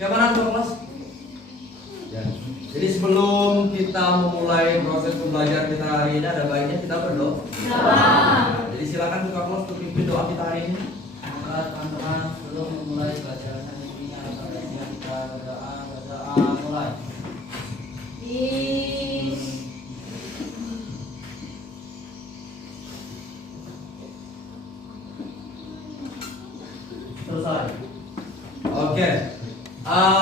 Gimana untuk kelas? Ya. Jadi sebelum kita memulai proses pembelajaran kita hari ini, ada baiknya kita berdoa. Jadi silakan buka kelas untuk pimpin doa kita hari ini. Teman-teman, sebelum memulai pelajaran hari ini, baiknya kita berdoa mulai. Selesai. Oke.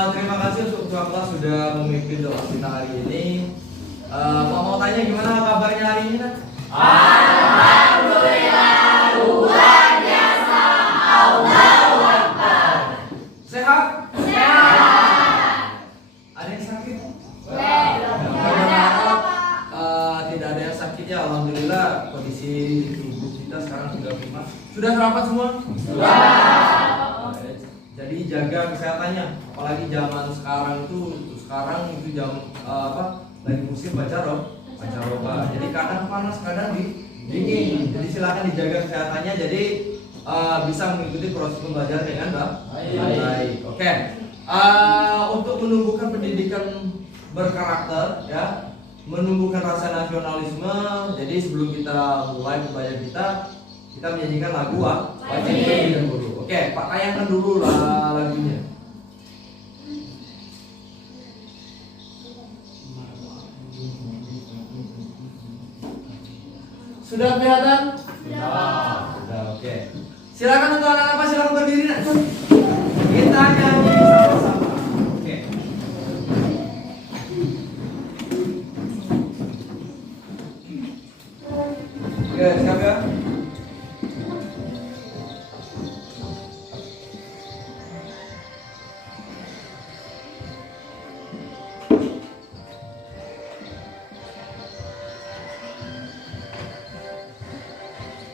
Terima kasih untuk ketua kelas sudah memimpin doa kita hari ini. Mau tanya gimana kabarnya hari ini, Nak? Alhamdulillah, luar biasa. Allahu Akbar. Sehat? Sehat. Ada yang sakit? Tidak. Tidak ada yang sakit ya. Alhamdulillah kondisi tubuh kita sekarang sudah prima. Sudah sarapan semua? Sudah. Jadi jaga kesehatannya. Apalagi zaman sekarang itu jam lagi musim pancaroba. Jadi kadang panas, kadang dingin. Jadi silakan dijaga kesehatannya. Jadi bisa mengikuti proses pembelajaran dengan baik. Oke. Untuk menumbuhkan pendidikan berkarakter, ya, menumbuhkan rasa nasionalisme. Jadi sebelum kita mulai pembelajaran kita menyanyikan lagu wajib terlebih dahulu. Oke, Pak tayangkan dulu lagunya. Sudah kelihatan? Sudah, oke. Silakan untuk anak apa, silakan berdiri. Kita nyanyi sama-sama. Oke. Oke, siap ya?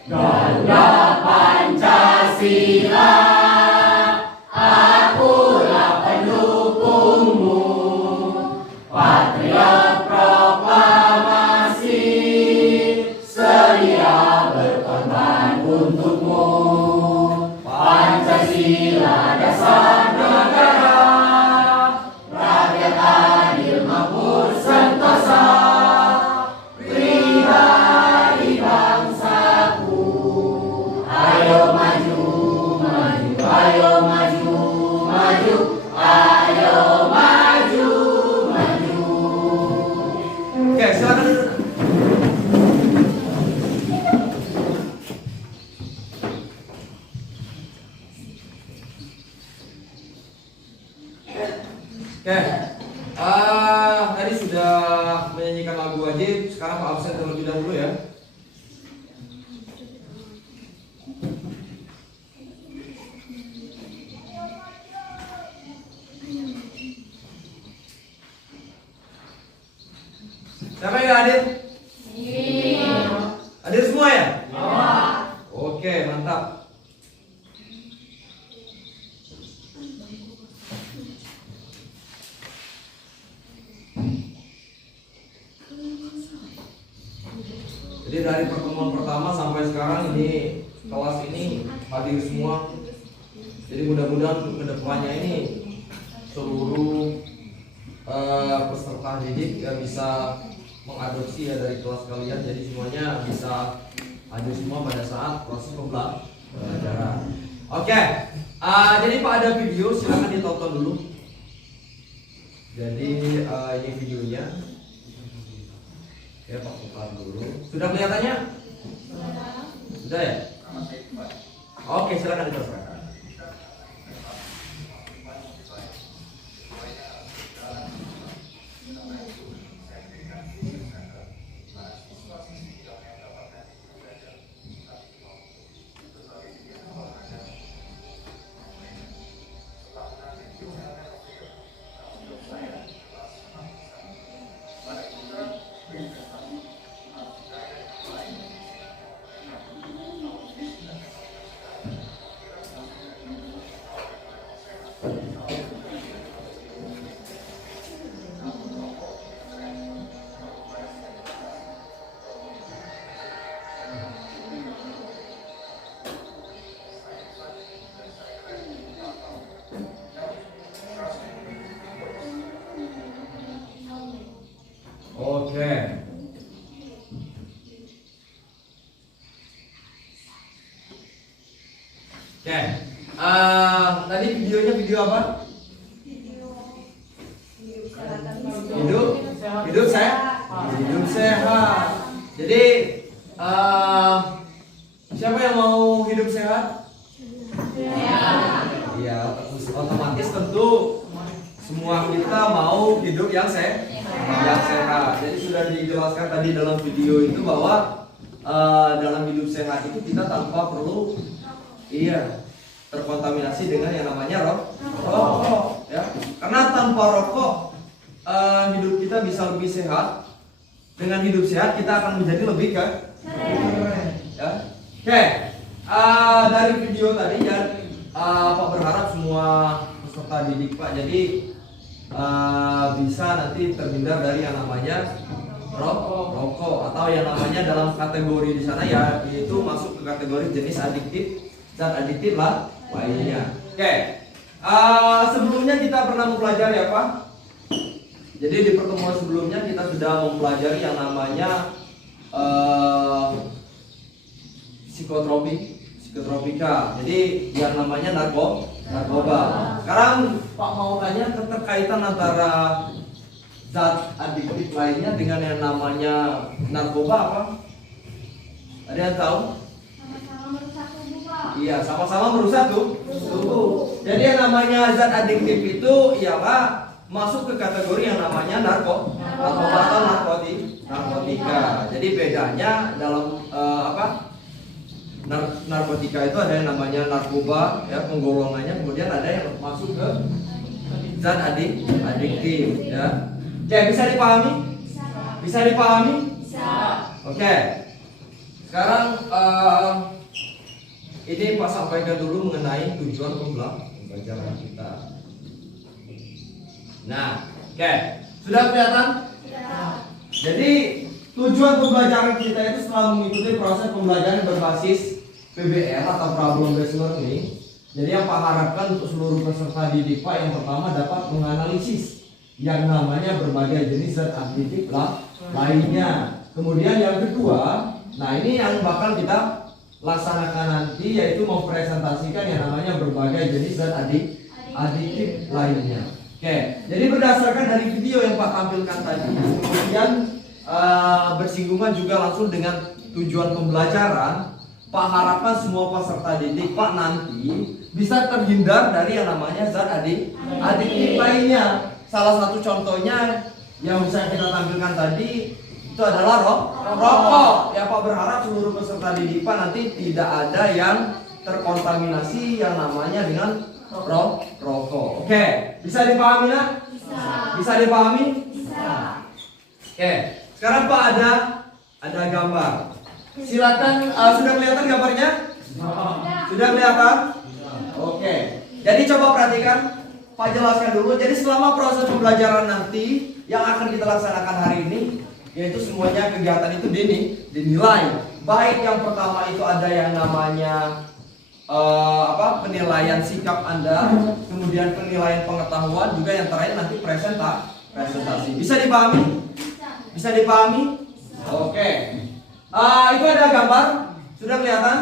Ganda Pancasila, akulah pendukungmu. Patriot proklamasi, sedia berkorban untukmu. Pancasila dasar negara, rakyat adil makmur sentosa. Pribadi bangsaku, ayo maju, maju, ayo maju, maju, ayo maju, maju. Oke, silakan. Oke, tadi sudah menyanyikan lagu wajib. Sekarang Pak absen terlebih dahulu ya. Siapa yang hadir? Hadir semua ya? Oke, mantap. Jadi dari pertemuan pertama sampai sekarang ini kelas ini hadir semua. Jadi mudah-mudahan untuk kedepannya ini seluruh peserta didik ya bisa mengadopsi ya dari kelas kalian. Jadi semuanya bisa hadir semua pada saat proses pembelajaran. Oke, jadi Pak ada video, silakan ditonton dulu. Jadi ini videonya. Ya Pak putar dulu. Sudah kelihatannya? Sudah ya? Oke, silakan diteruskan. Oke. Tadi videonya video apa? Hidup sehat. Jadi siapa yang mau hidup sehat? Ya, otomatis tentu semua kita mau hidup yang sehat. Jadi sudah dijelaskan tadi dalam video itu bahwa dalam hidup sehat itu kita tanpa perlu terkontaminasi dengan yang namanya rokok, ya. Karena tanpa rokok hidup kita bisa lebih sehat. Dengan hidup sehat kita akan menjadi lebih keren, ya. Oke, dari video tadi ya, Pak berharap semua peserta didik Pak jadi bisa nanti terhindar dari yang namanya rokok atau yang namanya dalam kategori di sana ya, yaitu masuk ke kategori jenis zat adiktif lah lainnya. Oke, sebelumnya kita pernah mempelajari apa? Jadi di pertemuan sebelumnya kita sudah mempelajari yang namanya psikotropika. Jadi yang namanya narkoba. Sekarang Pak mau tanya keterkaitan antara zat adiktif lainnya dengan yang namanya narkoba apa? Ada yang tahu? Sama-sama merusak tubuh, Pak. Iya, sama-sama merusak tubuh. Jadi yang namanya zat adiktif itu ialah masuk ke kategori yang namanya narkoba atau narkotika. Jadi bedanya dalam narkotika itu ada yang namanya narkoba ya, penggolongannya, kemudian ada yang masuk ke zat adiktif ya. Oke, bisa dipahami? Bisa dipahami? Bisa. Oke. Sekarang ini Pak sampaikan dulu mengenai tujuan pembelajaran kita. Nah, oke. Sudah kelihatan? Jadi tujuan pembelajaran kita itu setelah mengikuti proses pembelajaran berbasis PBL atau problem based learning. Jadi yang Pak harapkan untuk seluruh peserta didik Pak, yang pertama dapat menganalisis yang namanya berbagai jenis zat adiktif lainnya. Kemudian yang kedua, nah ini yang bakal kita laksanakan nanti, yaitu mempresentasikan yang namanya berbagai jenis zat adiktif lainnya. Oke, jadi berdasarkan dari video yang Pak tampilkan tadi, kemudian bersinggungan juga langsung dengan tujuan pembelajaran, Pak harapkan semua peserta didik Pak nanti bisa terhindar dari yang namanya zat adiktif lainnya. Salah satu contohnya yang bisa kita tampilkan tadi itu adalah rokok. Ya, Pak berharap seluruh peserta didik Pak nanti tidak ada yang terkontaminasi yang namanya dengan rokok. Oke, bisa dipahami nak? Bisa dipahami? Bisa. Oke, sekarang Pak ada gambar. Silakan, sudah kelihatan gambarnya? Sudah kelihatan? Oke. Jadi coba perhatikan, Pak jelaskan dulu. Jadi selama proses pembelajaran nanti yang akan kita laksanakan hari ini, yaitu semuanya kegiatan itu dinilai. Baik yang pertama itu ada yang namanya penilaian sikap Anda, kemudian penilaian pengetahuan, juga yang terakhir nanti presentasi. Bisa dipahami? Bisa dipahami? Oke. Itu ada gambar, sudah kelihatan?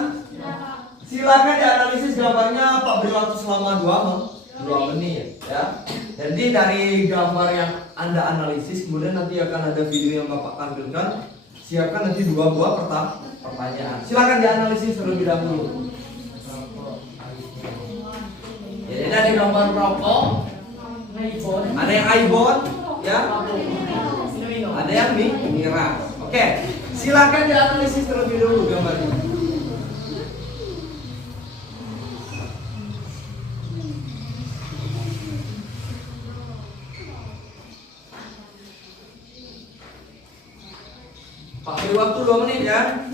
Silakan dianalisis gambarnya, Pak beri waktu selama 2 menit ya. Jadi dari gambar yang Anda analisis, kemudian nanti akan ada video yang Bapak tampilkan. Siapkan nanti 2 buah pertanyaan. Silakan dianalisis terlebih dahulu. Jadi ada gambar rokok, ada yang iPhone, ya, ada yang miras. Oke, silakan dianalisis terlebih dahulu gambarnya. Pakai waktu 2 menit ya.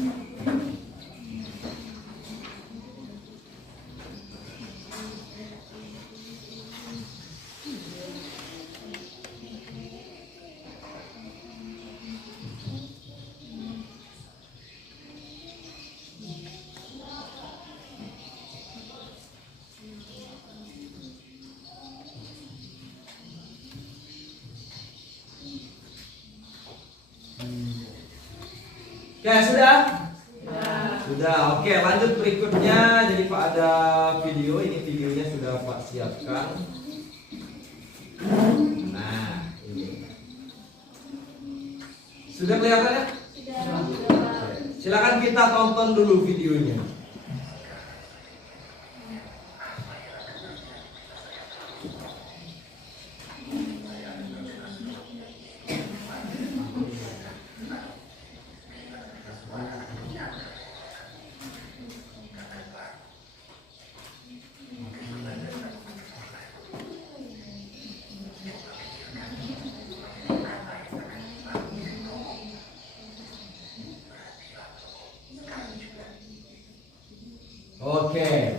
Oke, sudah? Sudah. Oke, lanjut berikutnya. Jadi Pak ada video, ini videonya sudah Pak siapkan. Nah, ini. Sudah kelihatan ya? Silakan kita tonton dulu videonya. Oke.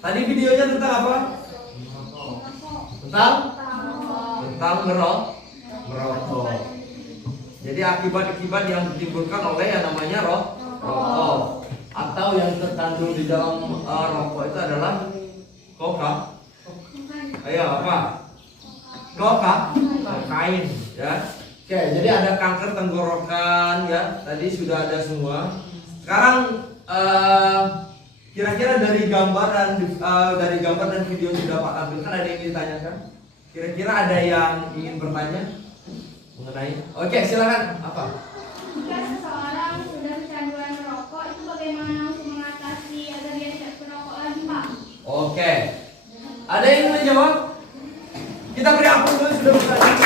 Tadi videonya tentang apa? Tentang merokok. Jadi akibat-akibat yang ditimbulkan oleh yang namanya rokok atau yang terkandung di dalam rokok itu adalah Ayo apa? Kokain ya. Oke, jadi ada kanker tenggorokan ya. Tadi sudah ada semua. Sekarang kira-kira dari gambar dan video sudah Pak tampilkan, ada yang ditanyakan? Kira-kira ada yang ingin bertanya mengenai? Oke, silakan. Apa? Jika seseorang sudah kecanduan merokok, itu bagaimana untuk mengatasi agar dia tidak merokok lagi, Pak? Oke. Ada yang ingin menjawab? Kita beri ampun dulu sudah bertanya.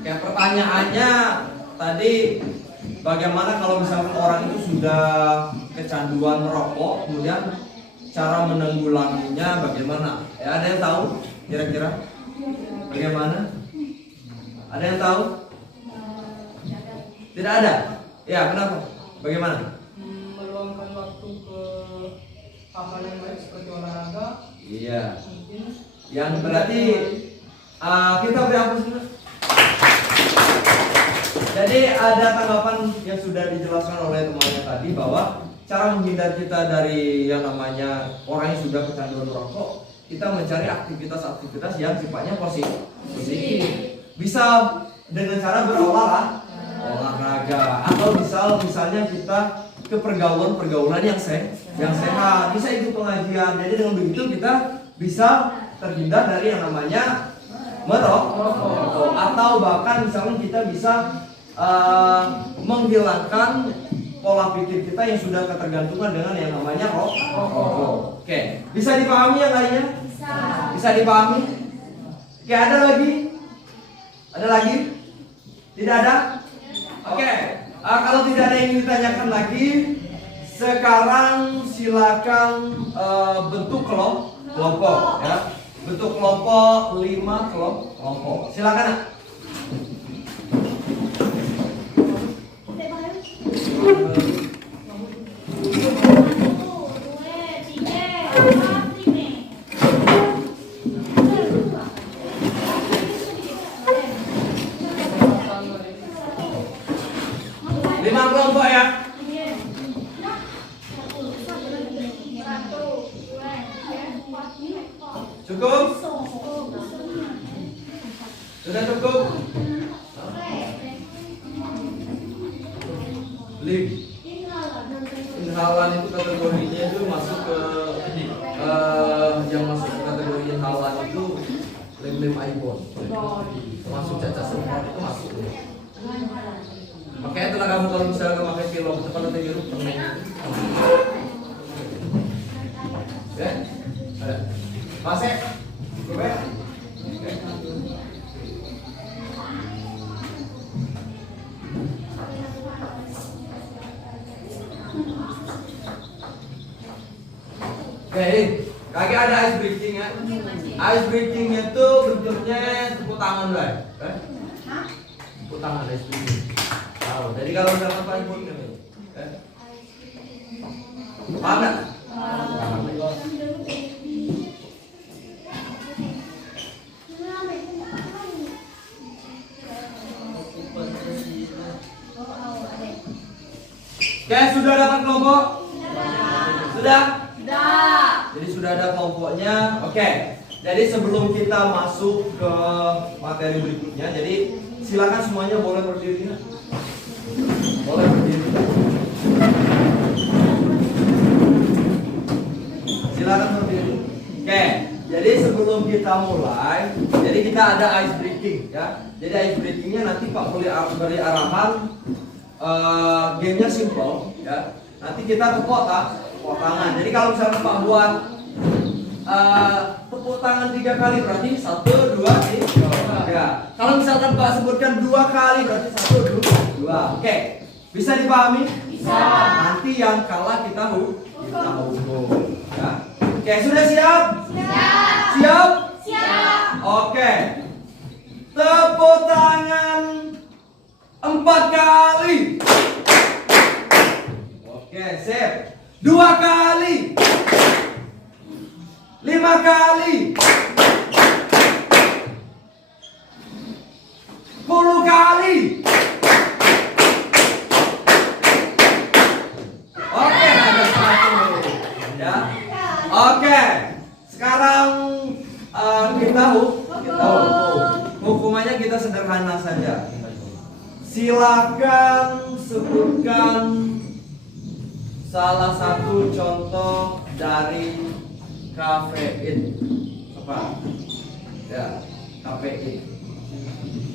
Oke, pertanyaannya tadi, bagaimana kalau misalkan orang itu sudah kecanduan merokok, kemudian cara menanggulanginya bagaimana? Ya, ada yang tahu kira-kira bagaimana? Ada yang tahu? Tidak ada? Ya, kenapa? Bagaimana? Meluangkan waktu ke hal-hal yang baik seperti olahraga. Iya. Mungkin Yang berarti kita beri aplaus dulu. Jadi ada tanggapan yang sudah dijelaskan oleh temannya tadi bahwa cara menghindar kita dari yang namanya orang yang sudah kecanduan merokok, kita mencari aktivitas-aktivitas yang sifatnya positif. Bisa dengan cara olahraga atau misalnya kita ke pergaulan yang sehat, bisa ikut pengajian. Jadi dengan begitu kita bisa terhindar dari yang namanya merokok atau bahkan misalnya kita bisa menghilangkan pola pikir kita yang sudah ketergantungan dengan yang namanya rokok. Oke, bisa dipahami yang lainnya? Bisa dipahami? Oke, ada lagi? Ada lagi? Tidak ada? Oke, kalau tidak ada yang ditanyakan lagi, sekarang silakan bentuk kelompok ya. Bentuk kelompok 5 kelompok. Silakan. Lima kelompok ya. Cukup? Sudah cukup? Inhalan itu kategorinya itu masuk ke yang masuk ke kategori inhalan itu lem iPhone, masuk cacat semprot itu masuk. Makanya itulah kamu kalau misalnya memakai film depan atau biru permen ya, ada masih coba. Oke, kaki ada ice breaking ya. Ice breaking itu bentuknya tepuk tangan lah. Tepuk tangan ice breaking. Tahu. Jadi kalau misalkan apa ibu ini? Paham nggak? Oke, sudah dapat kelompok? Sudah? Jadi sudah ada kelompoknya. Oke. Jadi sebelum kita masuk ke materi berikutnya, jadi silakan semuanya boleh berdiri. Boleh berdiri. sebelum kita mulai, jadi kita ada ice breaking ya. Jadi ice breakingnya nanti Pak boleh beri arahan. Gamenya simple ya. Nanti kita tepuk tangan. Jadi kalau misalnya Pak buat tepuk tangan 3 kali berarti 1, 2, 3. Ya. Kalau misalkan Pak sebutkan 2 kali berarti 1, 2. Oke. Bisa dipahami? Bisa. Nanti yang kalah kita hukum. Ya. Oke, sudah siap? Siap. Siap? Siap. Oke. Tepuk tangan 4 kali. Oke, sip. 2 kali. 5 kali. 10 kali. Oke, ada 1. Ya. Oke. Sekarang kita hukumannya kita sederhana saja. Silakan sebutkan salah satu contoh dari kafein. Apa? Ya, kafein.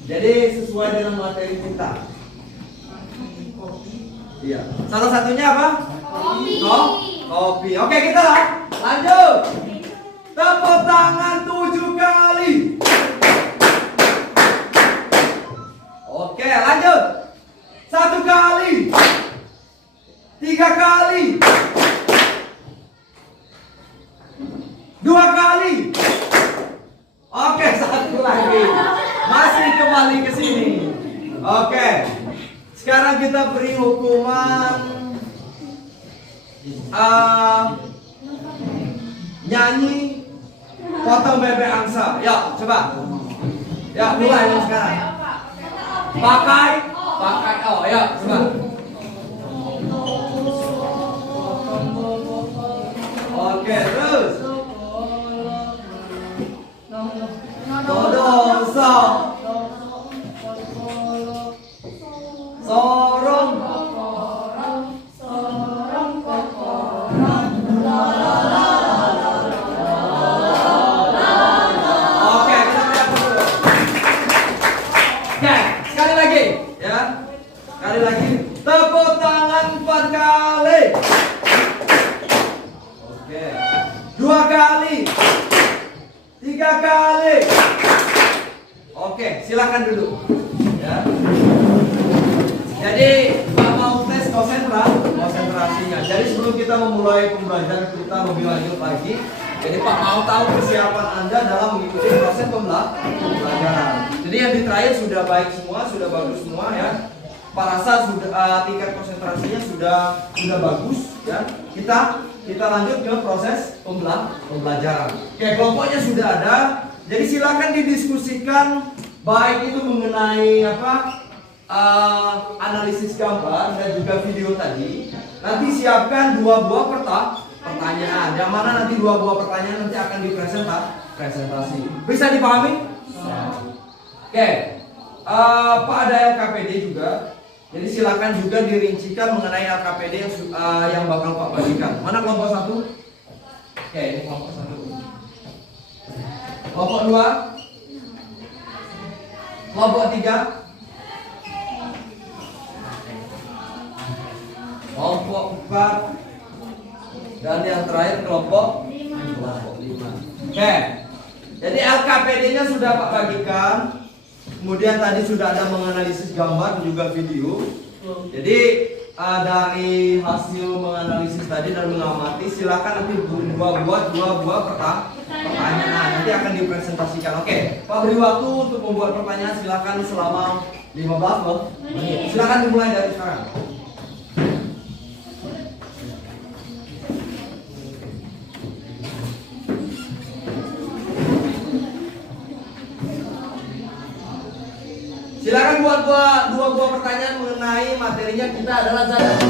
Jadi sesuai dengan materi kita. Iya. Salah satunya apa? Kopi. Kopi. Oke, kita lanjut. Tepuk tangan 7 kali. Oke, lanjut. 1 kali. 3 kali. 2 kali. Oke, 1 lagi. Masih kembali ke sini. Oke. Sekarang kita beri hukuman nyanyi potong bebek angsa. Ya, coba. Ya, mulai yang sekarang. Pakai. Oh, ya, coba. Oke, terus. Dodoso. Sorong. Oke, kita lihat dulu. Oke, sekali lagi, ya. Sekali lagi. Tepuk tangan 4 kali. Oke. 2 kali. 3 kali. Oke, silakan duduk. Ya. Jadi Pak mau tes konsentrasinya. Jadi sebelum kita memulai pembelajaran kita lebih lanjut lagi, jadi Pak mau tahu persiapan Anda dalam mengikuti proses pembelajaran. Jadi yang di trial sudah baik semua, sudah bagus semua ya. Pak rasa sudah tingkat konsentrasinya sudah bagus ya. Kita lanjut ke proses pembelajaran. Oke, kelompoknya sudah ada. Jadi silakan didiskusikan baik itu mengenai analisis gambar dan juga video tadi. Nanti siapkan 2 buah pertanyaan. Yang mana nanti 2 buah pertanyaan nanti akan presentasi. Bisa dipahami? Oke. Pak ada LKPD juga. Jadi silakan juga dirincikan mengenai LKPD yang bakal Pak bagikan. Mana kelompok 1? Oke, ini kelompok 1. Kelompok 2. Kelompok 3. Kelompok 4. Dan yang terakhir kelompok 5. Oke. Jadi LKPD-nya sudah Pak bagikan. Kemudian tadi sudah ada menganalisis gambar dan juga video. Jadi dari hasil menganalisis tadi dan mengamati, silakan nanti buat 2 buah pertanyaan. Nanti akan dipresentasikan. Oke, Pak beri waktu untuk membuat pertanyaan silakan selama 15 menit. Silakan dimulai dari sekarang. Silakan buat 2 buah pertanyaan mengenai materinya kita adalah zat.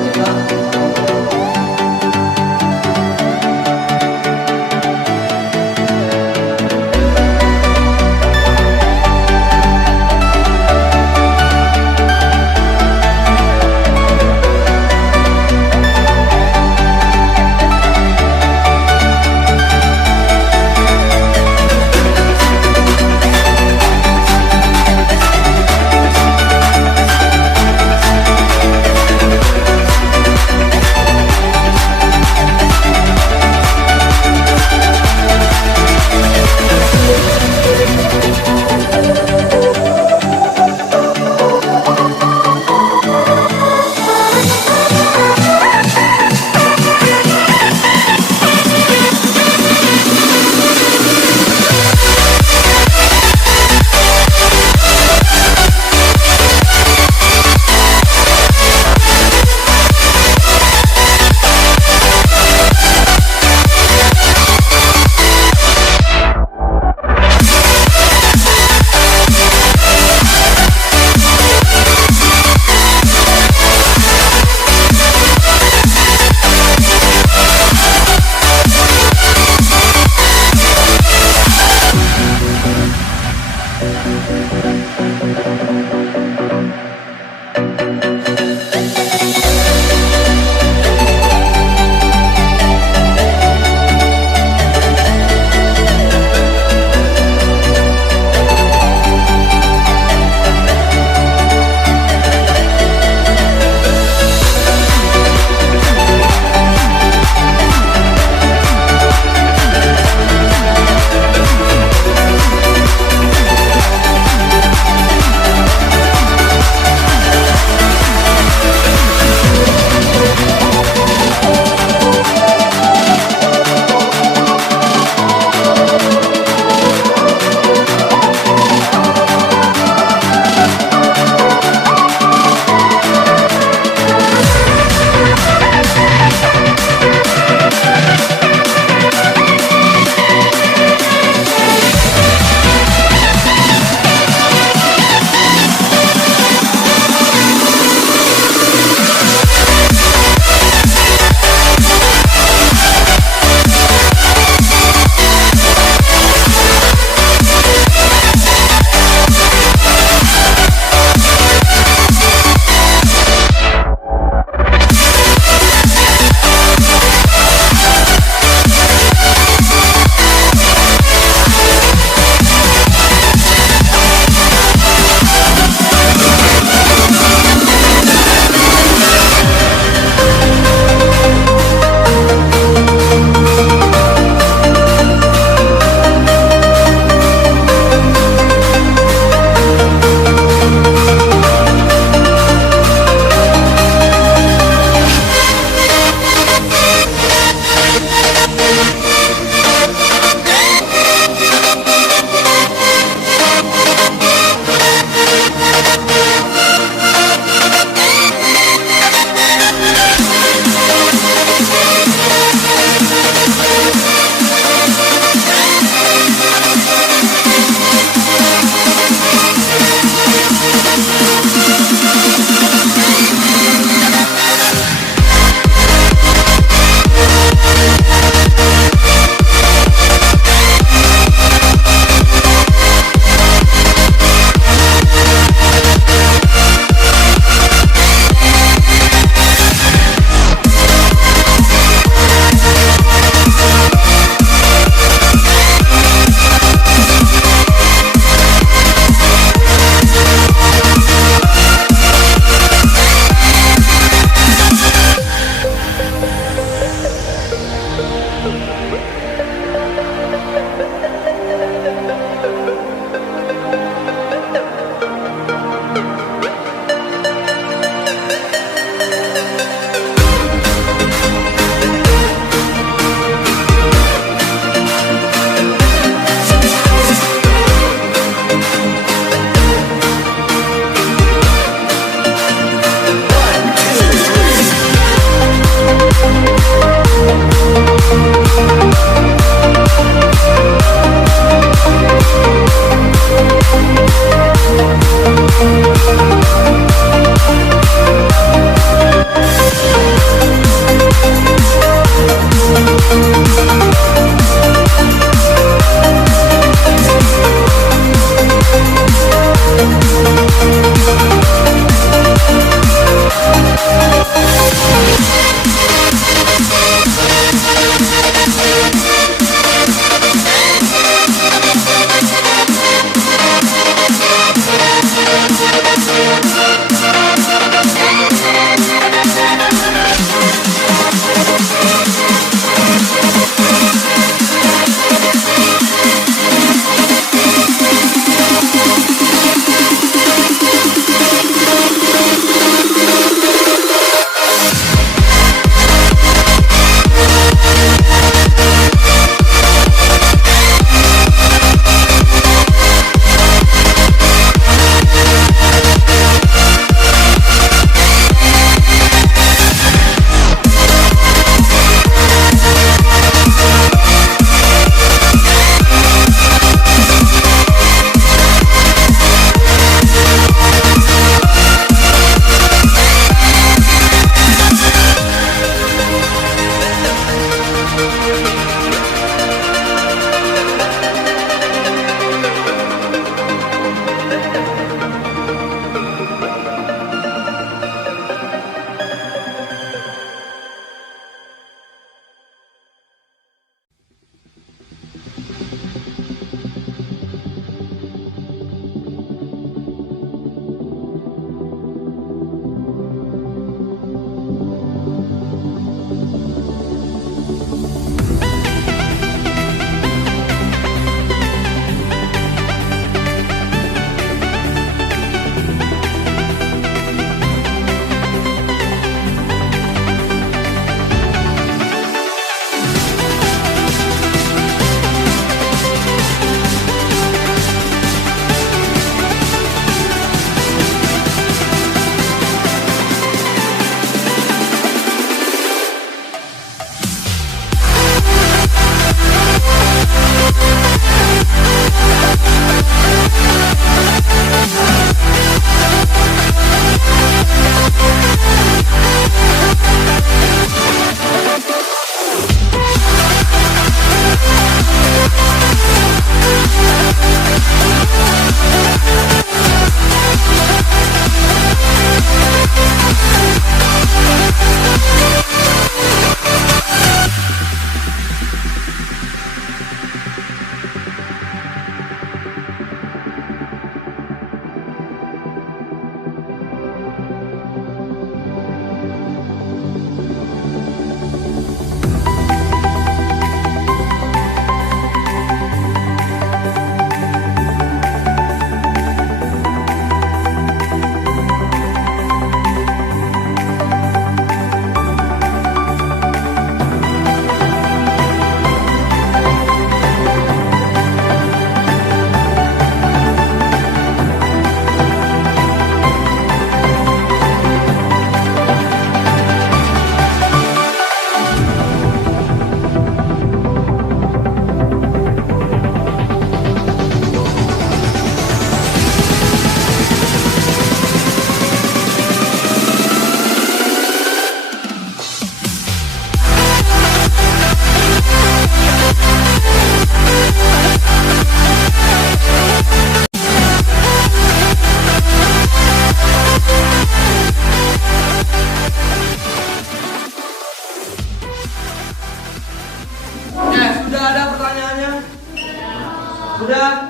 Sudah?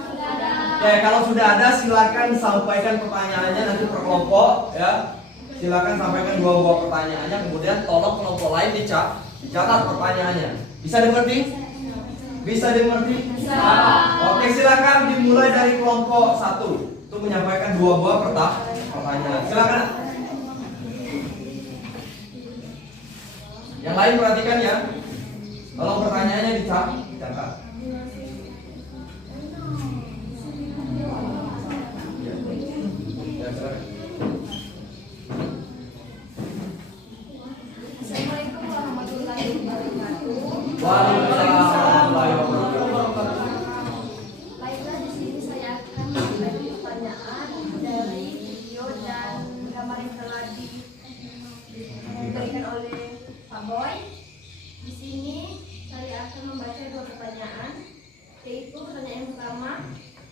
Oke, kalau sudah ada silakan sampaikan pertanyaannya nanti per kelompok ya. Silakan sampaikan 2 buah pertanyaannya, kemudian tolong kelompok lain dicatat pertanyaannya. Bisa dimengerti? Bisa dimengerti? Bisa. Oke, silakan dimulai dari kelompok 1 untuk menyampaikan 2 buah pertanyaan. Silakan. Yang lain perhatikan ya. Tolong pertanyaannya dicatat. Assalamualaikum warahmatullahi wabarakatuh. Waalaikumsalam warahmatullahi wabarakatuh. Baiklah, di sini saya akan memberi pertanyaan dari video dan gambar yang telah diberikan oleh Pak Boy. Di sini saya akan membaca 2 pertanyaan, yaitu pertanyaan yang pertama,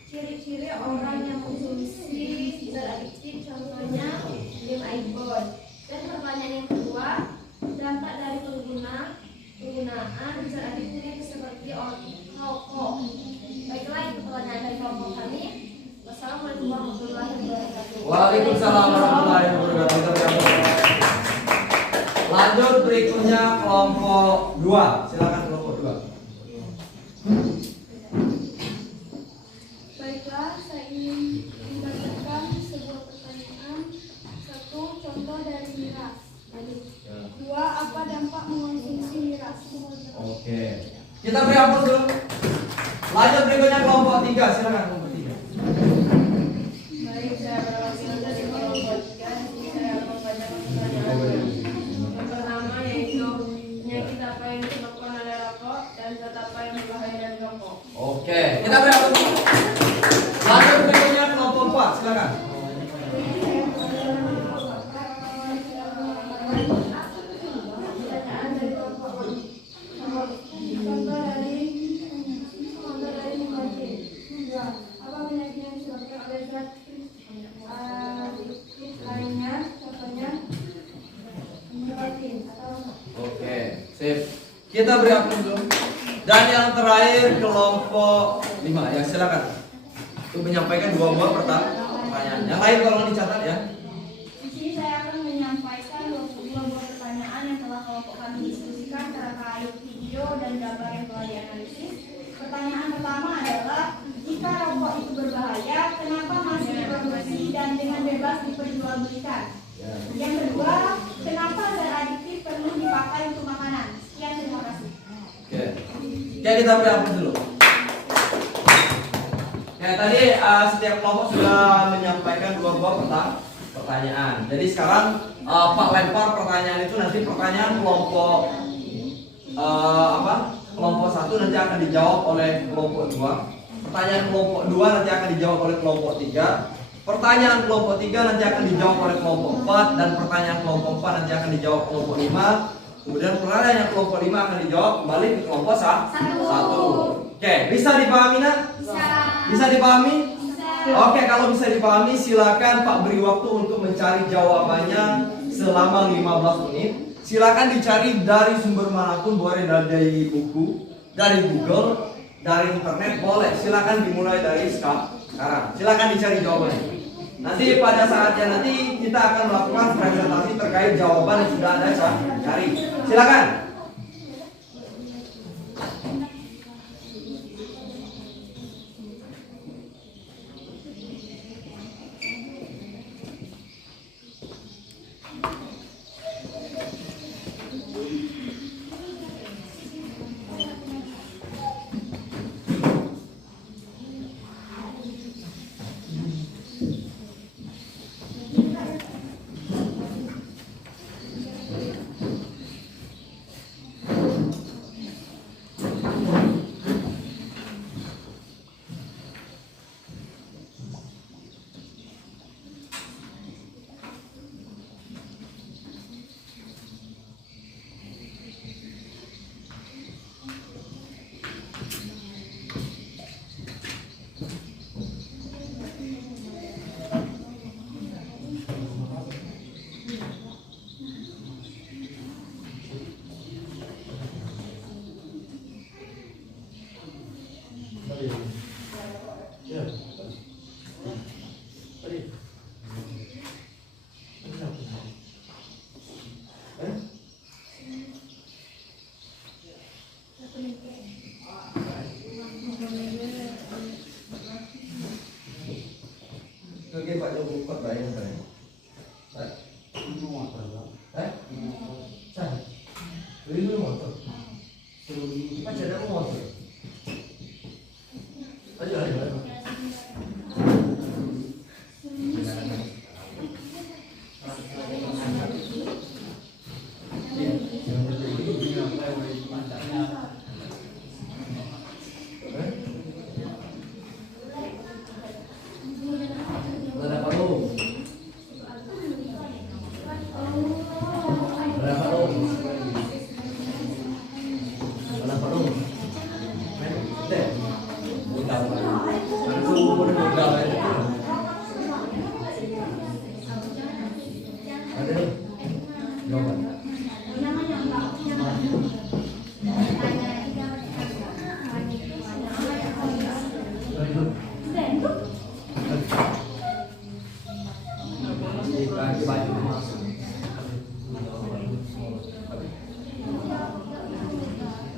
ciri-ciri orang yang mengkonsumsi zat adiktif, contohnya game iPhone. Dan pertanyaan yang kedua, dampak dari penggunaan zat adiktif seperti rokok. Baiklah, itu pertanyaan dari kelompok kami. Wassalamualaikum warahmatullahi wabarakatuh. Waalaikumsalam warahmatullahi wabarakatuh. Lanjut berikutnya kelompok 2. Silakan kelompok 2. Baiklah, saya ingin membacakan sebuah pertanyaan. 1. Contoh dari miras. 2. Apa dampak mengonsumsi miras? Oke. Kita beri hapus dulu. Lanjut berikutnya kelompok 3. Silakan kelompok 3. Baik, saya berhasil dari kelompok 3. Ini saya akan membacakan pertanyaan. Yang pertama yaitu penyakit apa yang disebabkan oleh rokok dan zat apa yang berbahaya dari rokok. Oke. Kita beri hapus dulu. Lanjut berikutnya kelompok 4. Silakan. Pertanyaan dari kelompok 4. Contoh dari nikotin. 2. Apa penyakit yang disebabkan oleh zat adiktif lainnya? Contohnya nikotin atau Oke, sip. Kita beri hapus dulu. Dan yang terakhir kelompok 5. Ya, silakan. Untuk menyampaikan 2 buah pertanyaan. Yang lain tolong dicatat ya. Di sini saya akan menyampaikan 2 buah pertanyaan yang telah kelompok kami diskusikan terkait video dan gambar yang telah dianalisis. Pertanyaan pertama adalah, jika rokok itu berbahaya, kenapa masih diproduksi dan dengan bebas diperjualbelikan? Yang kedua, kenapa zat adiktif perlu dipakai untuk makanan? Sekian, terima kasih. Oke, kita beri aplaus dulu. Ya, tadi setiap kelompok sudah menyampaikan dua pertanyaan. Jadi sekarang Pak lempar pertanyaan itu, nanti pertanyaan kelompok kelompok 1 nanti akan dijawab oleh kelompok 2. Pertanyaan kelompok 2 nanti akan dijawab oleh kelompok 3. Pertanyaan kelompok 3 nanti akan dijawab oleh kelompok 4, dan pertanyaan kelompok 4 nanti akan dijawab kelompok 5. Kemudian pertanyaan kelompok 5 akan dijawab kembali ke kelompok 1. Oke, bisa dipahami nak? Bisa dipahami? Oke, kalau bisa dipahami silakan Pak beri waktu untuk mencari jawabannya selama 15 menit. Silakan dicari dari sumber manapun, boleh dari buku, dari Google, dari internet, boleh. Silakan dimulai dari sekarang. Silakan dicari jawabannya. Nanti pada saatnya nanti kita akan melakukan presentasi terkait jawaban yang sudah Anda cari. Silakan. Oke, Pak Joko buka bayang saya. Saya. Beli dulu motor. Pak jadi aku motor. Ayo.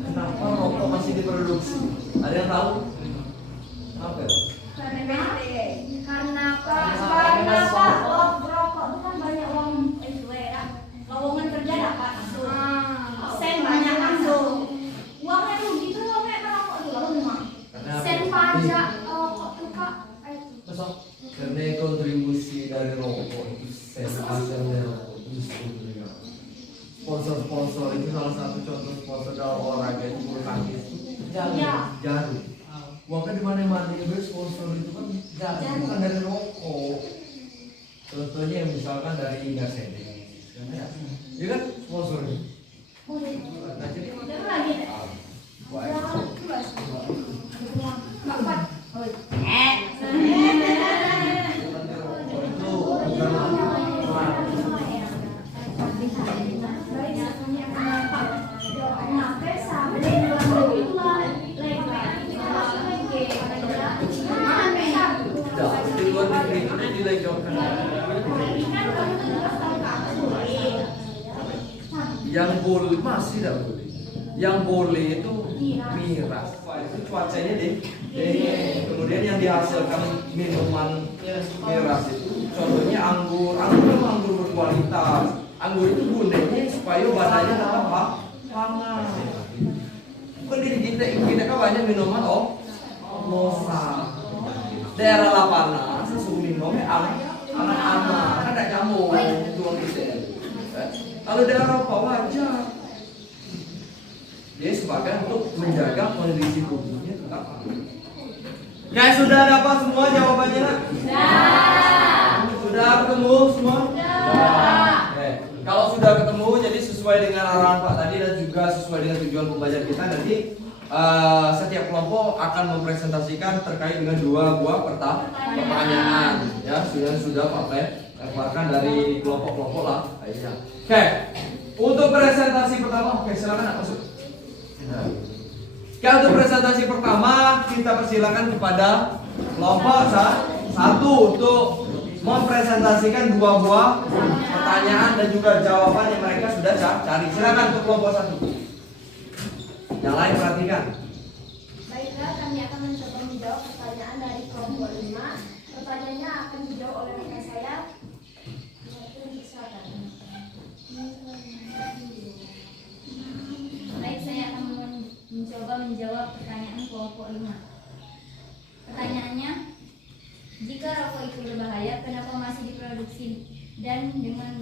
Kenapa rokok masih diproduksi? Ada yang tahu? Apa? Karena Pak, rokok itu kan banyak uang itu ya. Lowongan kerja dapat masuk. Sen banyak masuk. Uangnya rugi itu uangnya merokok itu lalu memang. Sen pajak rokok tuh Kak. Karena kontribusi dari rokok itu hasilnya rokok itu sebenarnya. Sponsor itu salah satu contoh sponsor dalam olahraga itu bulu tangkis. Jarum. Uangnya di mana-mana ya sponsor itu kan jarum, bukan dari rokok. Contohnya misalkan dari gas ini, ya kan sponsornya. Nah, jadi lagi. yang boleh masih tidak boleh. Yang boleh itu miras. Itu cuacanya deh. Kemudian yang dihasilkan minuman miras itu contohnya anggur. Anggur itu anggur berkualitas. Anggur itu gunanya supaya badannya tetap panas. Bukan diri kita kan banyak minuman oplosan. Daerah lapangan susu minumnya anak-anak kan tidak nyamuk tuang gitu. Kalau daerah bawah wajar. Jadi sebagai untuk menjaga kondisi tubuhnya tetap aman. Guys, sudah dapat semua jawabannya nak? Sudah ketemu semua? Oke. Kalau sudah ketemu, jadi sesuai dengan arahan Pak tadi dan juga sesuai dengan tujuan pembelajaran kita nanti setiap kelompok akan mempresentasikan terkait dengan 2 buah pertanyaan. Ya, sudah Pak keluarkan dari kelompok-kelompok lah. Oke. Untuk presentasi pertama, oke silakan nak masuk. Oke, untuk presentasi pertama kita persilakan kepada kelompok 1 untuk mempresentasikan 2 buah pertanyaan dan juga jawaban yang mereka sudah cari. Silakan untuk kelompok 1. Yang lain perhatikan. Baiklah, kami akan mencoba menjawab pertanyaan dari kelompok 5. Pertanyaannya akan dijawab oleh rekan saya. Baik, saya akan mencoba menjawab pertanyaan kelompok 5. Pertanyaannya, jika rokok itu berbahaya, kenapa masih diproduksi dan dengan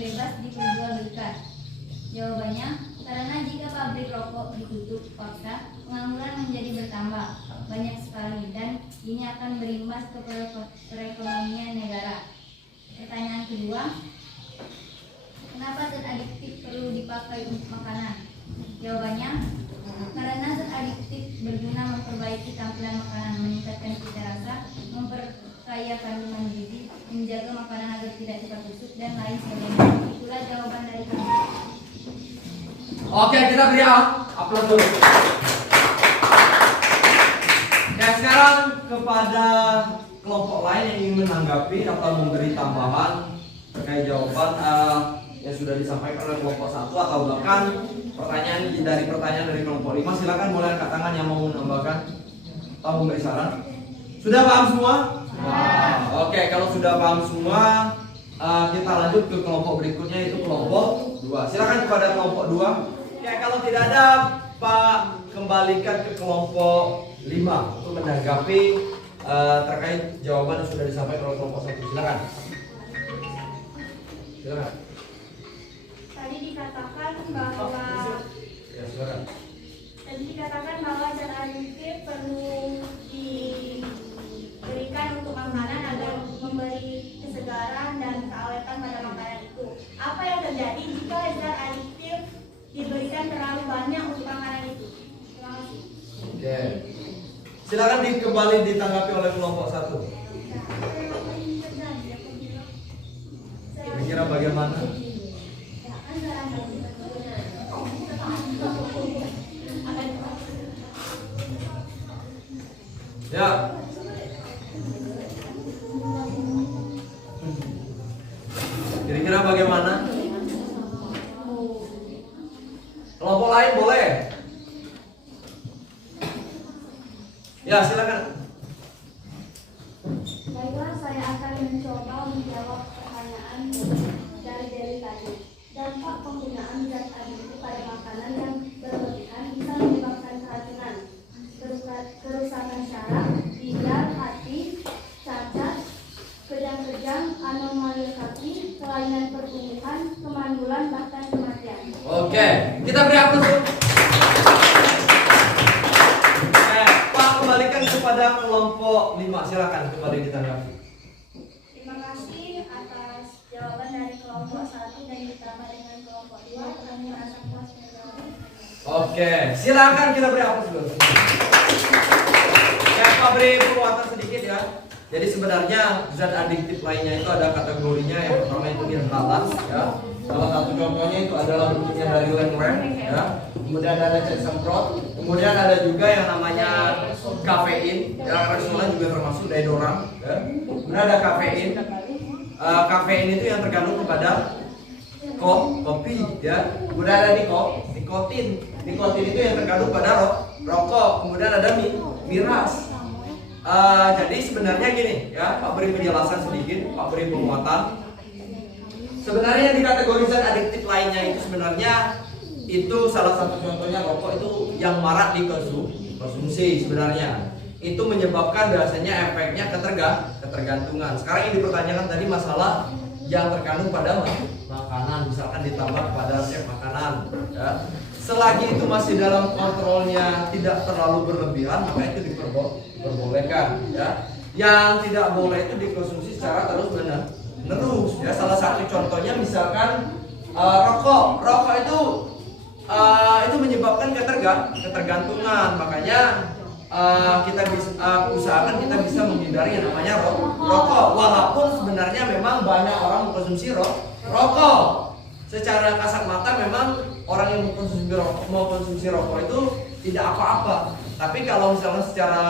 bebas diperjualbelikan? Jawabannya, karena jika pabrik rokok ditutup paksa, pengangguran menjadi bertambah banyak sekali dan ini akan berimbas ke perekonomian negara. Pertanyaan kedua, kenapa zat adiktif perlu dipakai untuk makanan? Jawabannya, karena zat adiktif berguna memperbaiki tampilan makanan, meningkatkan cita rasa, memperkaya kandungan gizi, menjaga makanan agar tidak cepat busuk dan lain sebagainya. Itulah jawaban dari kami. Oke, kita beri aplaus dulu. Dan sekarang kepada kelompok lain yang ingin menanggapi atau memberi tambahan terkait jawaban yang sudah disampaikan oleh kelompok 1 atau bahkan pertanyaan dari kelompok 5, silakan boleh angkat tangan yang mau menambahkan atau memberi saran. Sudah paham semua? Oke, kalau sudah paham semua, kita lanjut ke kelompok berikutnya, yaitu kelompok 2. Silakan kepada kelompok 2. Ya, kalau tidak ada, Pak kembalikan ke kelompok 5 untuk menanggapi terkait jawaban yang sudah disampaikan oleh kelompok 1. Silakan. Silakan. Tadi dikatakan bahwa Ya, silakan. zat adiktif perlu diberikan untuk makanan agar memberi kesegaran dan keawetan pada makanan itu. Apa yang terjadi jika zat adiktif diberikan terlalu banyak untuk makanan itu? Terima kasih. Oke. Silakan kembali ditanggapi oleh kelompok 1. Kira-kira bagaimana? Ya. Kira-kira bagaimana? Kelompok lain boleh? Ya, silakan. Baiklah, saya akan mencoba menjawab pertanyaan dari tadi. Dampak penggunaan zat adiktif pada makanan yang berlebihan bisa menyebabkan keracunan, kerusakan syaraf, ginjal, hati, cacat, kejang-kejang, anomali kaki, kelainan pertumbuhan, kemandulan, bahkan kematian. Oke, kita beri aplaus dulu. Pak, kembalikan kepada kelompok 5. Silakan kembali ditanggapi. Terima kasih atas jawaban dari kelompok 1 dan ditambah dengan kelompok 2. Kami merasa puas menjawab. Oke, silakan kita beri aplaus dulu. Ya, Pak beri penguatan sedikit ya. Jadi sebenarnya zat adiktif lainnya itu ada kategorinya. Yang pertama itu inhalan, ya. Salah satu contohnya itu adalah bentuknya dari lem, ya. Kemudian ada cat semprot. Kemudian ada juga yang namanya kafein. Ya, Rexona juga termasuk deodoran. Ya. Kemudian ada kafein. Kafein itu yang terkandung kepada kopi, ya. Kemudian ada nikotin. Nikotin itu yang terkandung pada rokok. Kemudian ada miras. Jadi sebenarnya gini ya, Pak beri penjelasan sedikit, Pak beri penguatan. Sebenarnya yang dikategorikan adiktif lainnya itu sebenarnya itu salah satu contohnya rokok itu yang marak dikonsumsi sebenarnya. Itu menyebabkan biasanya efeknya ketergantungan. Sekarang yang dipertanyakan tadi masalah yang terkandung pada makanan, misalkan ditambah pada resep makanan ya. Selagi itu masih dalam kontrolnya, tidak terlalu berlebihan, maka itu diperbolehkan ya. Yang tidak boleh itu dikonsumsi secara terus ya. Salah satu contohnya misalkan rokok itu menyebabkan ketergantungan. Makanya kita bisa usahakan kita bisa menghindari yang namanya rokok. Walaupun sebenarnya memang banyak orang mengkonsumsi rokok. Secara kasat mata memang orang yang mau konsumsi rokok itu tidak apa-apa. Tapi kalau misalnya secara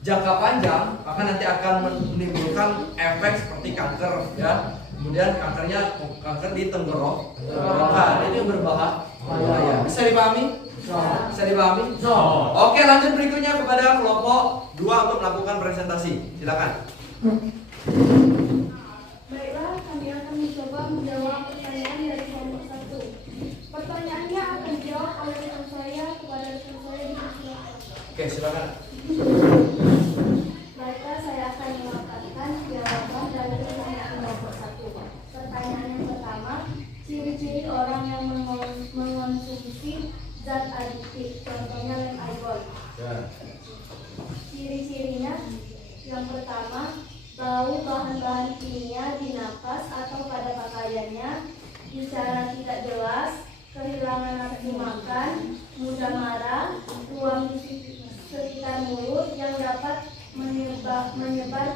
jangka panjang, maka nanti akan menimbulkan efek seperti kanker ya. Kemudian kanker di tenggorokan. Itu yang berbahaya. Bisa dipahami? Bisa dipahami? Oke, lanjut berikutnya kepada kelompok 2 untuk melakukan presentasi. Silakan. Baiklah, kami akan mencoba menjawab pertanyaan dari kelompok 1. Pertanyaannya akan dijawab oleh rekan saya kepada rekan saya di sini. Oke, silakan. Baiklah, saya akan mengatakan jawaban dari pertanyaan nomor 1. Pertanyaan yang pertama, ciri-ciri orang yang mengonsumsi zat adiktif, contohnya lem alkohol. Ciri-cirinya yang pertama, bau bahan-bahan kimia di napas atau pada pakaiannya, bicara tidak jelas, kehilangan nafsu makan, mudah marah, ruam di sekitar mulut yang dapat menyebar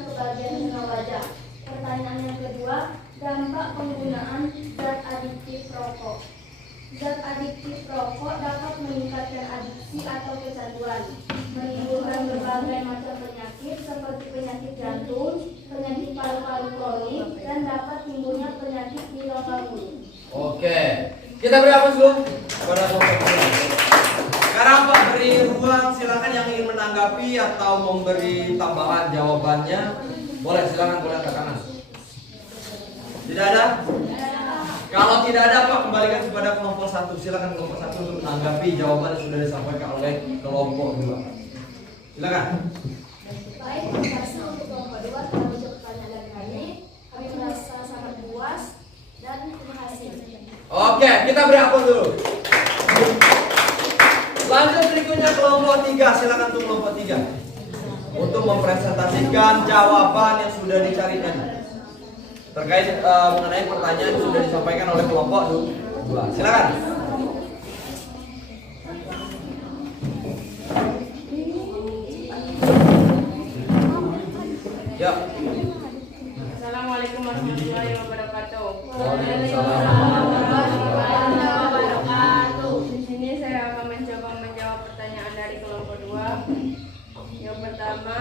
ke bagian tengah wajah. Pertanyaan yang kedua, dampak penggunaan zat adiktif rokok. Zat adiktif rokok dapat meningkatkan adiksi atau kecanduan, menimbulkan berbagai macam penyakit seperti penyakit jantung, penyakit paru-paru kronik, dan dapat timbulnya penyakit di rongga mulut. Oke, kita beri apa dulu kepada kelompok 2. Sekarang Pak beri ruang, silakan yang ingin menanggapi atau memberi tambahan jawabannya, boleh silakan boleh angkat tangan. Tidak ada? Kalau tidak ada Pak, kembalikan kepada kelompok 1. Silakan kelompok 1 untuk menanggapi jawaban yang sudah disampaikan oleh kelompok 2. Silakan. Baik, terima kasih untuk kelompok 2 telah menjawab pertanyaan dari kami. Kami merasa sangat puas dan terima kasih. Oke, kita beri aplaus dulu. Lanjut berikutnya kelompok 3. Silakan untuk kelompok 3 untuk mempresentasikan jawaban yang sudah dicari tadi terkait mengenai pertanyaan yang sudah disampaikan oleh kelompok 2. Silakan. Ya. Assalamualaikum warahmatullahi wabarakatuh. Di sini saya akan mencoba menjawab pertanyaan dari kelompok 2. Yang pertama,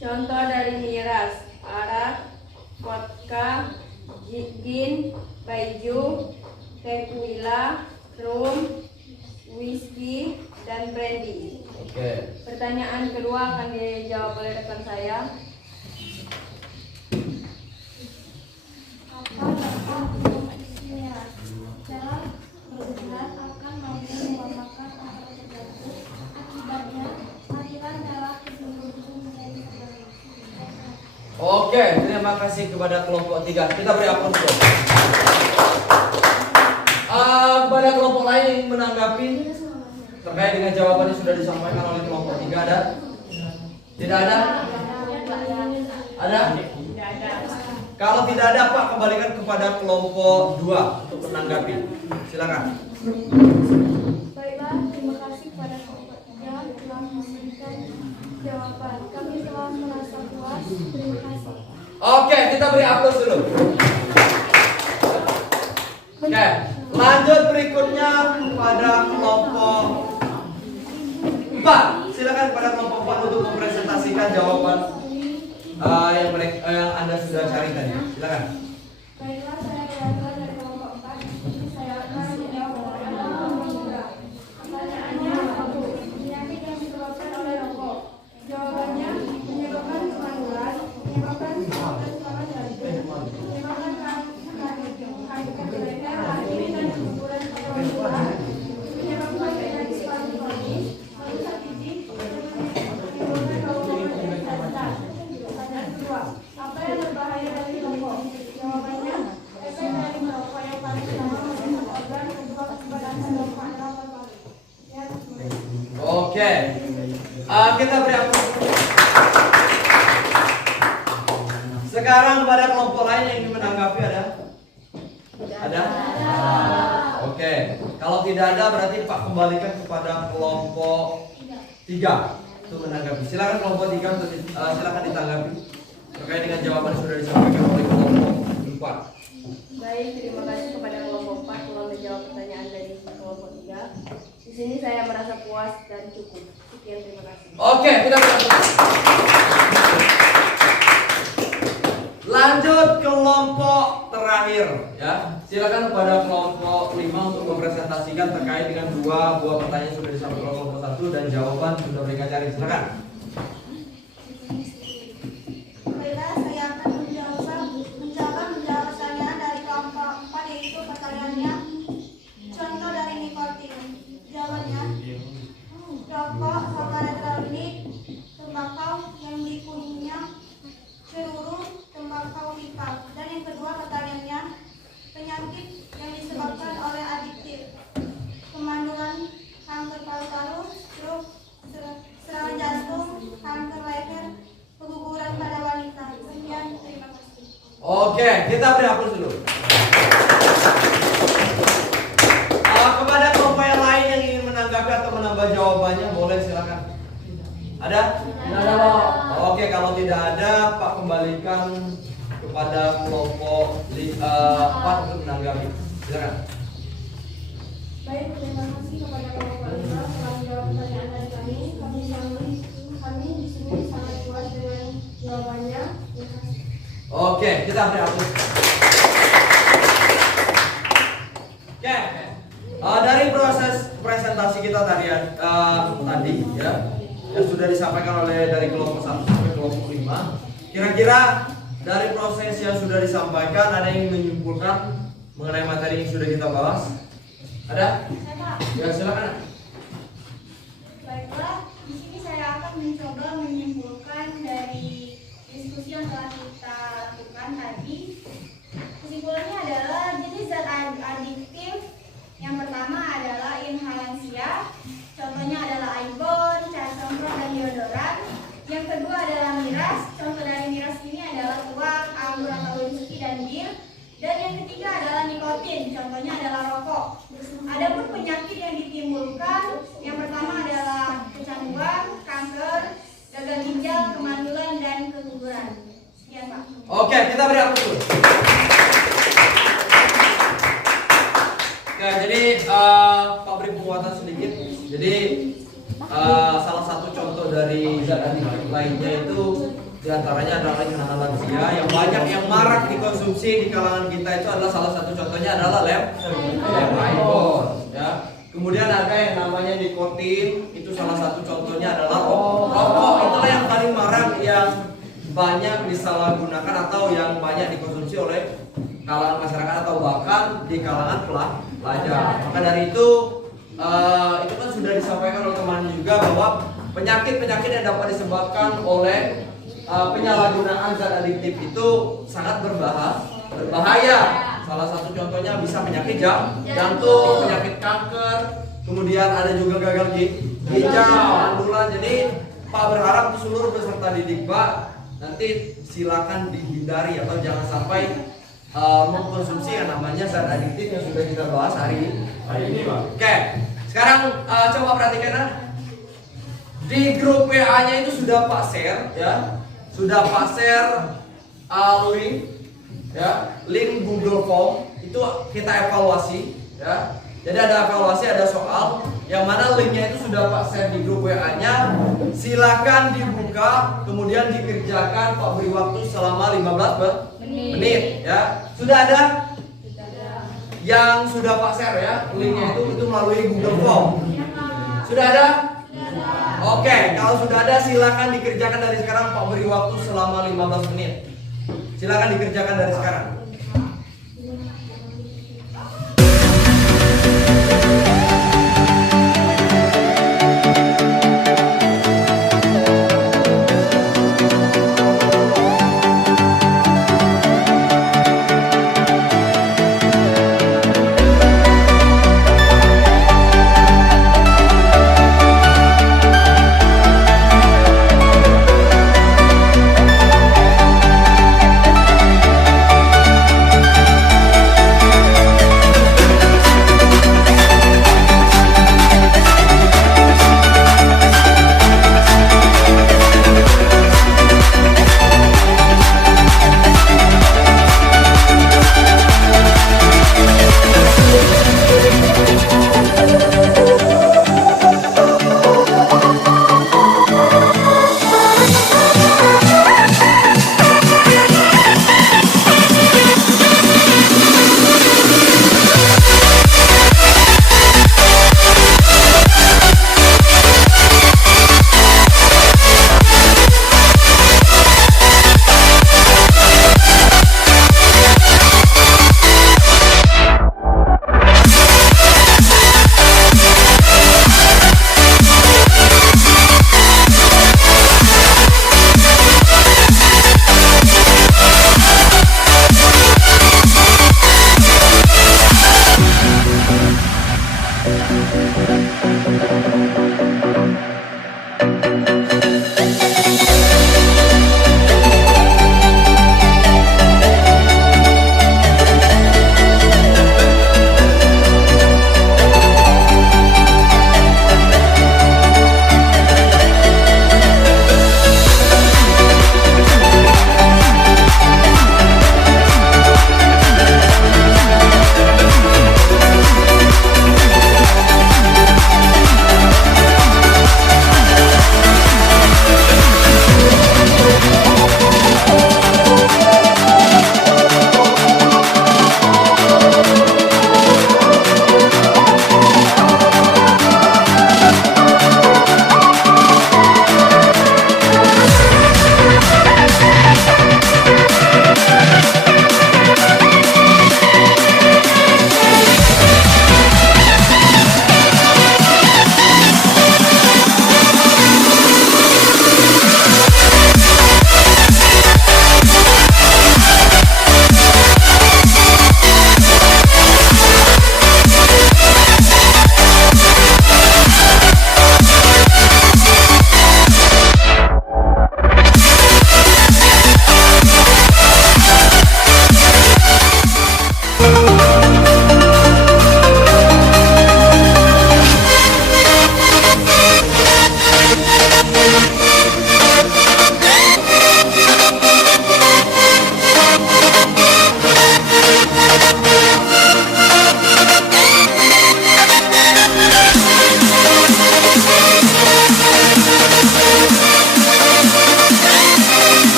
contoh dari miras, arak, vodka, gin, baijiu, tequila, rum, whisky, dan brandy. Oke. Pertanyaan kedua akan dijawab oleh rekan saya. Apa dampak mengonsumsi miras? Dalam berhubungan akan mampu menyebabkan kanker jantung. Akibatnya, aliran darah ke tubuh menjadi terganggu. Oke, terima kasih kepada kelompok 3. Kita beri aplaus dulu. Kepada kelompok lain yang menanggapi terkait dengan jawaban yang sudah disampaikan oleh kelompok 3 ada? Tidak ada? Ada? Kalau tidak ada Pak, kembalikan kepada kelompok 2 untuk menanggapi. Silakan. Baiklah, terima kasih kepada kelompok 3 telah memberikan jawaban. Kami telah merasa puas. Terima kasih. Oke, kita beri aplaus dulu. Oke, lanjut berikutnya kepada kelompok 4. Silakan kepada kelompok 4 untuk mempresentasikan jawaban yang Anda sudah cari tadi. Silakan. Baiklah, saya berasal dari kelompok 4. Ini saya akan menjawab pertanyaan nomor 3. Pertanyaannya, penyakit yang disebabkan oleh rokok. Jawabannya, menyebabkan kemandulan, menyebabkan serangan jantung, menyebabkan kanker leher, hati, dan keguguran pada menyebabkan penyakit paru kronis, merusak gigi, menimbulkan bau menyengat dan cacat. Pertanyaan kedua, apa yang berbahaya dari rokok? Jawabannya, efek dari merokok yang paling utama merusak organ kedua kekebalan rokok adalah paru. Ya, Oke. Kita beri aplaus. Sekarang kepada kelompok lain yang ingin menanggapi ada? Ada? Oke. Kalau tidak ada berarti Pak kembalikan kepada kelompok 3 untuk menanggapi. Silakan kelompok 3 untuk silakan ditanggapi terkait dengan jawaban yang sudah disampaikan oleh kelompok 4. Baik, terima kasih kepada kelompok 4 telah menjawab pertanyaan dari kelompok 3. Di sini saya merasa puas dan cukup. Sekian, terima kasih. Oke, kita lanjut kelompok terakhir ya. Silakan kepada kelompok 5 untuk mempresentasikan terkait dengan 2 buah pertanyaan yang sudah disampaikan oleh kelompok 1 dan jawaban sudah mereka cari. Silakan. Baiklah, saya akan mencoba menjawab pertanyaan dari kelompok 4, yaitu pertanyaannya, contoh dari nikotin. Jawabannya, rokok atau elektronik, tembakau yang dikuningnya seluruh tembakau pipa. Dan yang kedua pertanyaannya, penyakit yang disebabkan oleh adiktif, kemandulan, kanker paru-paru, stroke, serangan jantung, kanker leher, keguguran pada wanita. Sekian, terima kasih. Oke, kita beri aplaus dulu. Kepada kelompok yang lain yang ingin menanggapi atau menambah jawabannya boleh silakan. Ada? Tidak ada, Pak. Oke, kalau tidak ada Pak kembalikan kepada kelompok 4 untuk menanggapi. Silakan. Baik, terima kasih kepada kelompok 5 telah menjawab pertanyaan dari kami. Kami di sini sangat puas dengan jawabannya. Terima kasih. Oke, kita beri aplaus. Oke. Dari proses presentasi kita tadi ya, yang sudah disampaikan oleh dari kelompok 1 sampai kelompok 5. Kira-kira dari proses yang sudah disampaikan ada yang ingin menyimpulkan mengenai materi yang sudah kita bahas? Ada? Ya, silakan. Baiklah, di sini saya akan mencoba menyimpulkan dari diskusi yang telah kita lakukan tadi. Kesimpulannya adalah jenis zat adiktif yang pertama adalah inhalansia, contohnya adalah aibon, cat semprot, dan deodoran. Yang kedua adalah miras, contoh dari miras ini adalah tuak, anggur atau whisky, dan bir. Dan yang ketiga adalah nikotin, contohnya adalah rokok. Adapun penyakit yang ditimbulkan, yang pertama adalah kecanduan, kanker, gagal ginjal, kemandulan, dan keguguran. Sekian, Pak. Oke, kita beri aplaus dulu. Oke, jadi Pak beri penguatan sedikit. Jadi salah satu contoh dari zat adiktif lainnya itu diantaranya adalah inhalansia yang banyak yang marak dikonsumsi di kalangan kita. Itu adalah salah satu contohnya adalah lem aibon ya. Kemudian ada yang namanya nikotin, itu salah satu contohnya adalah rokok. Itulah yang paling marak yang banyak disalahgunakan atau yang banyak dikonsumsi oleh kalangan masyarakat atau bahkan di kalangan pelajar. Maka dari itu kan sudah disampaikan oleh teman juga bahwa penyakit-penyakit yang dapat disebabkan oleh penyalahgunaan zat adiktif itu sangat berbahaya. Salah satu contohnya bisa penyakit jantung, penyakit kanker, kemudian ada juga gagal ginjal, ambulan. Jadi Pak berharap seluruh peserta didik Pak nanti silakan dihindari atau jangan sampai mengkonsumsi yang namanya zat adiktif yang sudah kita bahas hari ini, Pak. Oke, sekarang coba perhatikan di grup WA-nya itu sudah Pak share ya. Sudah Pak share link ya, link Google Form itu kita evaluasi ya. Jadi ada evaluasi, ada soal yang mana linknya itu sudah Pak share di grup WA-nya. Silakan dibuka, kemudian dikerjakan. Pak beri waktu selama 15 menit ya. Sudah ada? Yang sudah Pak share ya, linknya itu melalui Google Form. Sudah ada? Oke, kalau sudah ada silakan dikerjakan dari sekarang. Pak beri waktu selama 15 menit. Silakan dikerjakan dari sekarang.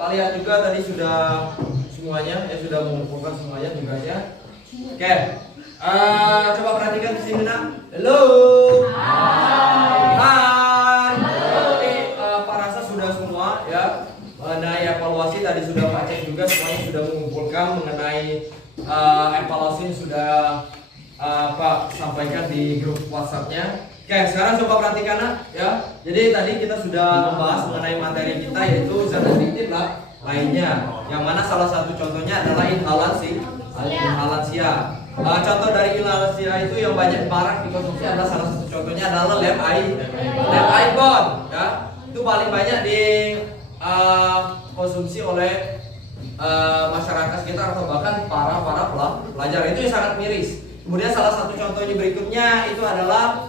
Pak lihat juga tadi sudah semuanya, sudah mengumpulkan semuanya tugasnya. Oke, coba perhatikan di sini nak. Halo. Hai. Oke, Pak Rasa sudah semua ya. Mengenai evaluasi tadi sudah Pak cek juga, semuanya sudah mengumpulkan mengenai evaluasi sudah Pak sampaikan di grup WhatsApp-nya. Oke, sekarang coba perhatikan nak ya. Jadi tadi kita sudah membahas mengenai materi kita yaitu zat adiktif lah lainnya. Yang mana salah satu contohnya adalah inhalasi inhalansia. Contoh dari inhalansia itu yang banyak marak dikonsumsi adalah salah satu contohnya adalah lem aibon, ya. Itu paling banyak dikonsumsi oleh masyarakat sekitar atau bahkan para pelajar. Itu yang sangat miris. Kemudian salah satu contohnya berikutnya itu adalah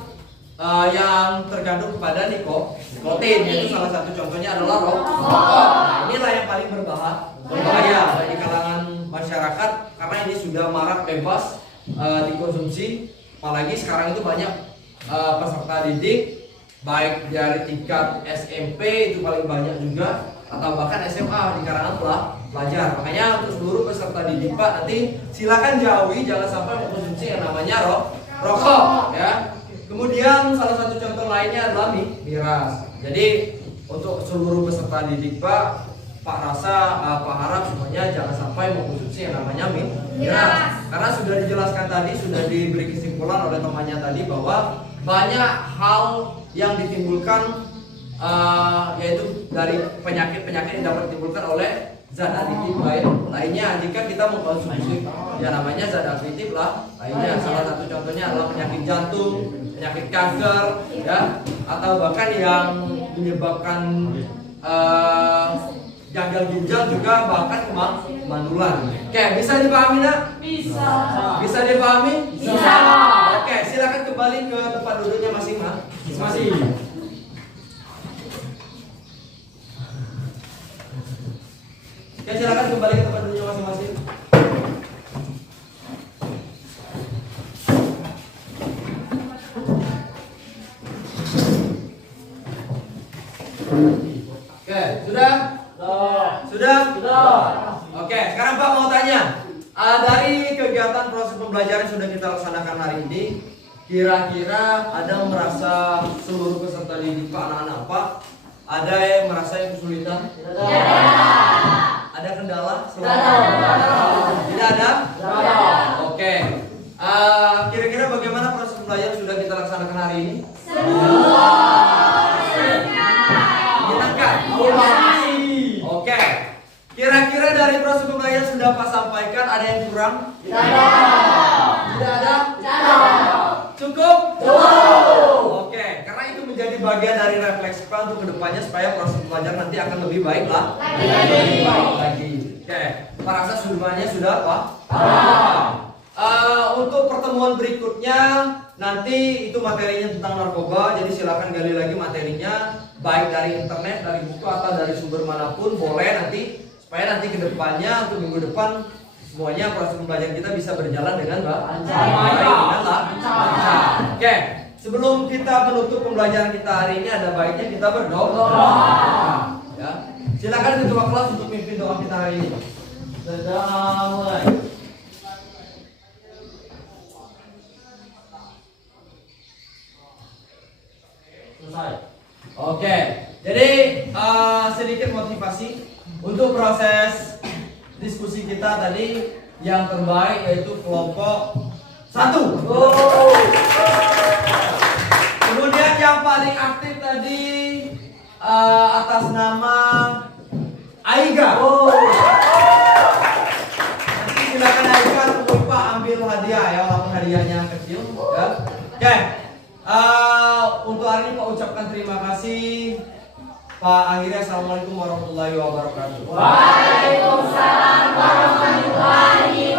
yang terkandung pada nikotin. Itu salah satu contohnya adalah rokok. Nah, inilah yang paling berbahaya bagi kalangan masyarakat karena ini sudah marak bebas dikonsumsi. Apalagi sekarang itu banyak peserta didik baik dari tingkat SMP itu paling banyak juga atau bahkan SMA di kalangan pelajar. Makanya untuk seluruh peserta didik Pak, nanti silakan jauhi, jangan sampai mengkonsumsi yang namanya rokok, ya. Kemudian salah satu contoh lainnya adalah miras. Jadi untuk seluruh peserta didik Pak harap semuanya jangan sampai mengkonsumsi yang namanya miras. Karena sudah dijelaskan tadi, sudah diberi kesimpulan oleh temannya tadi bahwa banyak hal yang ditimbulkan yaitu dari penyakit-penyakit yang dapat ditimbulkan oleh zat aditif lainnya jika kita mengkonsumsi yang namanya zat aditif lainnya. Salah satu contohnya adalah penyakit jantung, penyakit kanker, ya, atau bahkan yang menyebabkan gagal ginjal juga bahkan kemandulan. Oke, bisa dipahami nak? Bisa. Bisa dipahami? Bisa. Oke, silakan kembali ke tempat duduknya masing-masing. Oke, silakan kembali ke tempat duduknya masing-masing. Oke, sudah? Sudah? Oke, sekarang Pak mau tanya, dari kegiatan proses pembelajaran yang sudah kita laksanakan hari ini, kira-kira ada merasa seluruh peserta didik Pak, anak-anak Pak, ada yang merasa yang kesulitan? Tidak ada. Ada kendala? Tidak ada. Oke. Kira-kira bagaimana proses pembelajaran sudah kita laksanakan hari ini? Menyenangkan. Oke. Kira-kira dari proses pembelajaran sudah Pak sampaikan ada yang kurang? Tidak ada. Cukup? Oke. Karena itu menjadi bagian dari refleksi Pak untuk kedepannya supaya proses pembelajaran nanti akan lebih baik lagi. Oke. Pak rasa semuanya sudah Pak? Untuk pertemuan berikutnya nanti itu materinya tentang narkoba, jadi silakan gali lagi materinya baik dari internet, dari buku atau dari sumber manapun boleh nanti supaya nanti kedepannya untuk minggu depan semuanya proses pembelajaran kita bisa berjalan dengan lancar. Oke, sebelum kita menutup pembelajaran kita hari ini ada baiknya kita berdoa. Ya, silakan ketua kelas untuk mimpin doa kita hari ini. Sudah mulai. Selesai. Oke, jadi sedikit motivasi untuk proses diskusi kita tadi. Yang terbaik yaitu kelompok 1. Kemudian yang paling aktif tadi atas nama Aiga. Nanti silakan Aiga lupa ambil hadiah ya, walaupun hadiahnya kecil. Ya. Oke. Untuk hari ini Pak ucapkan terima kasih. Pak, akhirnya assalamualaikum warahmatullahi wabarakatuh. Waalaikumsalam warahmatullahi